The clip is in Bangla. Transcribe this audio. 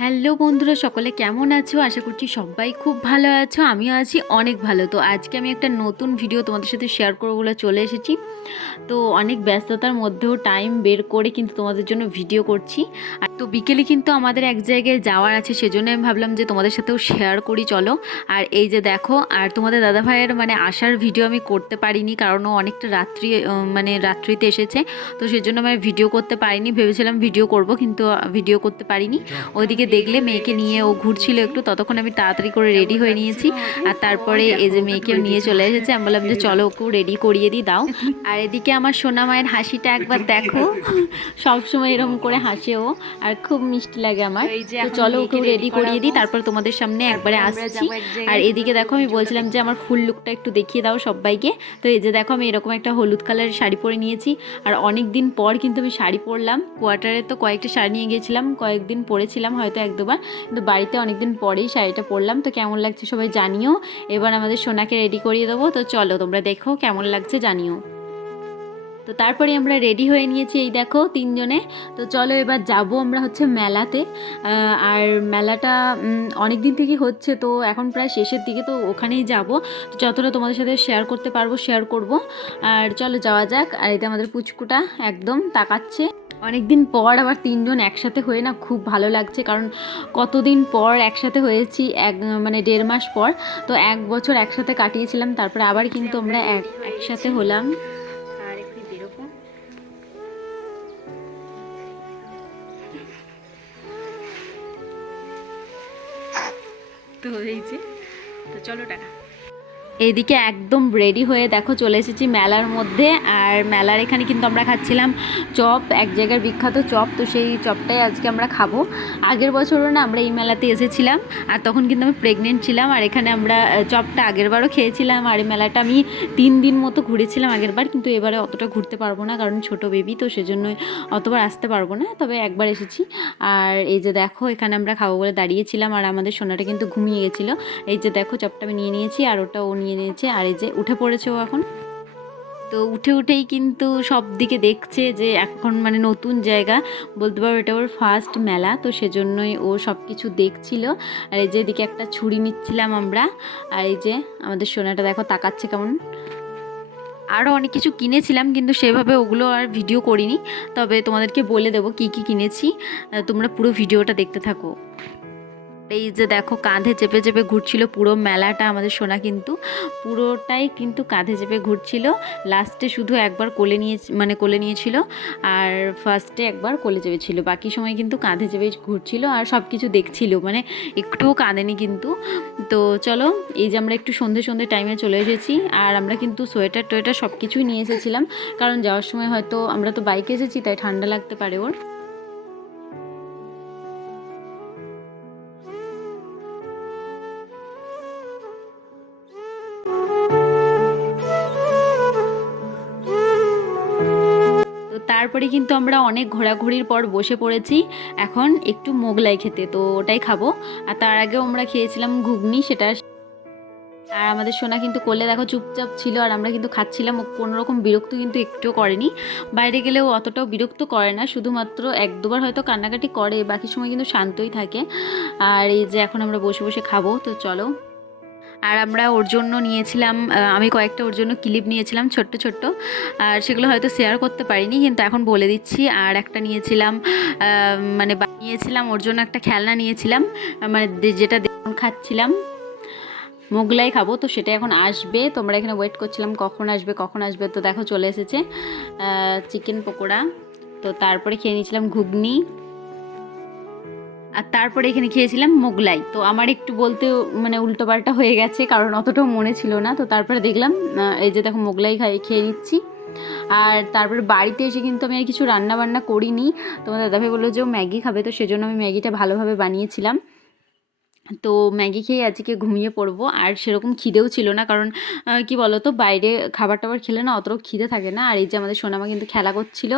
হ্যালো বন্ধুরা, সকলে কেমন আছো? আশা করছি সবাই খুব ভালো আছো, আমিও আছি অনেক ভালো। তো আজকে আমি একটা নতুন ভিডিও তোমাদের সাথে শেয়ার করব বলে চলে এসেছি। তো অনেক ব্যস্ততার মধ্যেও টাইম বের করে কিন্তু তোমাদের জন্য ভিডিও করছি। তো বিকেলে কিন্তু আমাদের এক জায়গায় যাওয়ার আছে সেজন্য আমি ভাবলাম যে তোমাদের সাথেও শেয়ার করি, চলো। আর এই যে দেখো, আর তোমাদের দাদা ভাইয়ের মানে আসার ভিডিও আমি করতে পারিনি, কারণ ও অনেকটা রাত্রি মানে রাত্রিতে এসেছে। তো সেজন্য আমি ভিডিও করতে পারিনি, ভেবেছিলাম ভিডিও করব, কিন্তু ভিডিও করতে পারিনি। ওইদিকে দেখলে মেয়েকে নিয়ে ও ঘুরছিল একটু, ততক্ষণ আমি তাড়াতাড়ি করে রেডি হয়ে নিয়েছি। আর তারপরে এই যে মেয়েকেও নিয়ে চলে এসেছে, আমি বললাম যে চলো ওকেও রেডি করিয়ে দিই, দাও। আর এদিকে আমার সোনা মায়ের হাসিটা একবার দেখো। সবসময় এরকম করে হাসে ও। আর খুব মিষ্টি লাগে আমার। তো চলো ওকে রেডি করিয়ে দিই তারপর তোমাদের সামনে একবারে আসছি। আর এদিকে দেখো আমি বলছিলাম যে আমার ফুল লুকটা একটু দেখিয়ে দাও সবাইকে। তো এই যে দেখো আমি এরকম একটা হলুদ কালারের শাড়ি পরে নিয়েছি। আর অনেক দিন পর কিন্তু আমি শাড়ি পরলাম। কোয়ার্টারে তো কয়েকটা শাড়ি নিয়ে গিয়েছিলাম কয়েকদিন পরেছিলাম হয়তো এক দুবার। কিন্তু বাড়িতে অনেকদিন পরেই শাড়িটা পরলাম। তো কেমন লাগছে সবাই জানিও। এবার আমাদের সোনাকে রেডি করিয়ে দেবো। তো চলো তোমরা দেখো কেমন লাগছে জানিও। তো তারপরে আমরা রেডি হয়ে নিয়েছি এই দেখো তিনজনে। তো চলো এবার যাব আমরা হচ্ছে মেলাতে। আর মেলাটা অনেক দিন থেকে হচ্ছে, তো এখন প্রায় শেষের দিকে, তো ওখানেই যাব। তো যতটা তোমাদের সাথে শেয়ার করতে পারব শেয়ার করব। আর চলো যাওয়া যাক। আর এতে আমাদের পুচকুটা একদম তাকাচ্ছে। অনেকদিন পর আবার তিনজন একসাথে হয়ে না খুব ভালো লাগছে, কারণ কতদিন পর একসাথে হয়েছি, এক মানে দেড় মাস পর, তো এক বছর একসাথে কাটিয়েছিলাম, তারপরে আবার কিন্তু আমরা এক, একসাথে হলাম। তো এই যে তো চলো টাকা এইদিকে একদম রেডি হয়ে দেখো চলে এসেছি মেলার মধ্যে। আর মেলার এখানে কিন্তু আমরা খাচ্ছিলাম চপ, এক জায়গার বিখ্যাত চপ। তো সেই চপটাই আজকে আমরা খাব। আগের বছরও না আমরা এই মেলাতে এসেছিলাম, আর তখন কিন্তু আমি প্রেগনেন্ট ছিলাম। আর এখানে আমরা চপটা আগের বারও খেয়েছিলাম, আর এই মেলাটা আমি তিন দিন মতো ঘুরেছিলাম আগের বার। কিন্তু এবারে অতটা ঘুরতে পারব না, কারণ ছোট বেবি তো সেজন্যই অতবার আসতে পারব না। তবে একবার এসেছি। আর এই যে দেখো, এখানে আমরা খাব বলে দাঁড়িয়েছিলাম। আর আমাদের সোনাটা কিন্তু ঘুমিয়ে গেছিল। এই যে দেখো, চপটা আমি নিয়ে নিয়েছি, আর ওটা ও নিয়ে নিয়েছে আর এই যে উঠে পড়েছে ও এখন। তো উঠে উঠেই কিন্তু সব দিকে দেখছে যে এখন মানে নতুন জায়গা। বলতে পারো এটা ওর ফার্স্ট মেলা, তো সেজন্যই ও সব কিছু দেখছিল। আর এই যে এদিকে একটা ছুরি নিচ্ছিলাম আমরা, আর এই যে আমাদের সোনাটা দেখো তাকাচ্ছে কেমন। আরও অনেক কিছু কিনেছিলাম, কিন্তু সেভাবে ওগুলো আর ভিডিও করিনি। তবে তোমাদেরকে বলে দেবো কি কি কিনেছি। তোমরা পুরো ভিডিওটা দেখতে থাকো। এই যে দেখো, কাঁধে চেপে চেপে ঘুরছিল পুরো মেলাটা, আমাদের সোনা কিন্তু পুরোটাই কিন্তু কাঁধে চেপে ঘুরছিল। লাস্টে শুধু একবার কোলে নিয়ে মানে কোলে নিয়েছিল আর ফার্স্টে একবার কোলে চেপেছিল। বাকি সময় কিন্তু কাঁধে চেপে ঘুরছিল আর সব কিছু দেখছিল মানে একটুও কাঁদেনি কিন্তু। তো চলো, এই যে আমরা একটু সন্ধে সন্ধে টাইমে চলে এসেছি আর আমরা কিন্তু সোয়েটার টোয়েটার সব কিছুই নিয়ে এসেছিলাম। কারণ যাওয়ার সময় হয়তো আমরা তো বাইকে এসেছি, তাই ঠান্ডা লাগতে পারে ওর। তারপরে কিন্তু আমরা অনেক ঘোরাঘুরির পর বসে পড়েছি। এখন একটু মোগলাই খেতে, তো ওটাই খাব। আর তার আগেও আমরা খেয়েছিলাম ঘুগনি, সেটা আর আমাদের সোনা কিন্তু কোলে দেখো চুপচাপ ছিল, আর আমরা কিন্তু খাচ্ছিলাম কোনো রকম বিরক্ত কিন্তু একটুও করেনি। বাইরে গেলেও অতটাও বিরক্ত করে না, শুধুমাত্র এক দুবার হয়তো কান্নাকাটি করে, বাকি সময় কিন্তু শান্তই থাকে। আর এই যে এখন আমরা বসে বসে খাব, তো চলো। আর আমরা ওর জন্য নিয়েছিলাম আমি কয়েকটা ওর জন্য ক্লিপ নিয়েছিলাম, ছোট্ট ছোট্ট। আর সেগুলো হয়তো শেয়ার করতে পারিনি, কিন্তু এখন বলে দিচ্ছি। আর একটা নিয়েছিলাম মানে নিয়েছিলাম ওর জন্য একটা খেলনা নিয়েছিলাম মানে যেটা দেখুন খাচ্ছিলাম। মোগলাই খাব, তো সেটা এখন আসবে। তোমরা এখানে ওয়েট করছিলাম, কখন আসবে কখন আসবে, তো দেখো চলে এসেছে চিকেন পকোড়া। তো তারপরে খেয়ে নিয়েছিলাম ঘুগনি। আর তারপরে এখানে খেয়েছিলাম মোগলাই। তো আমার একটু বলতে মানে উল্টোপাল্টা হয়ে গেছে, কারণ অতটাও মনে ছিল না। তো তারপরে দেখলাম এই যে দেখো মোগলাই খাই, খেয়ে নিচ্ছি। আর তারপরে বাড়িতে এসে কিন্তু আমি আর কিছু রান্না বান্না করিনি। তোমার দাদাভাই বলল যে ও ম্যাগি খাবে, তো সেজন্য আমি ম্যাগিটা ভালোভাবে বানিয়েছিলাম। তো ম্যাগি খেয়ে আজকে ঘুমিয়ে পড়ব। আর সেরকম খিদেও ছিল না, কারণ কি বলো তো বাইরে খাবার টাবার খেলে না অতটাও খিদে থাকে না। আর এই যে আমাদের সোনামা কিন্তু খেলা করছিল।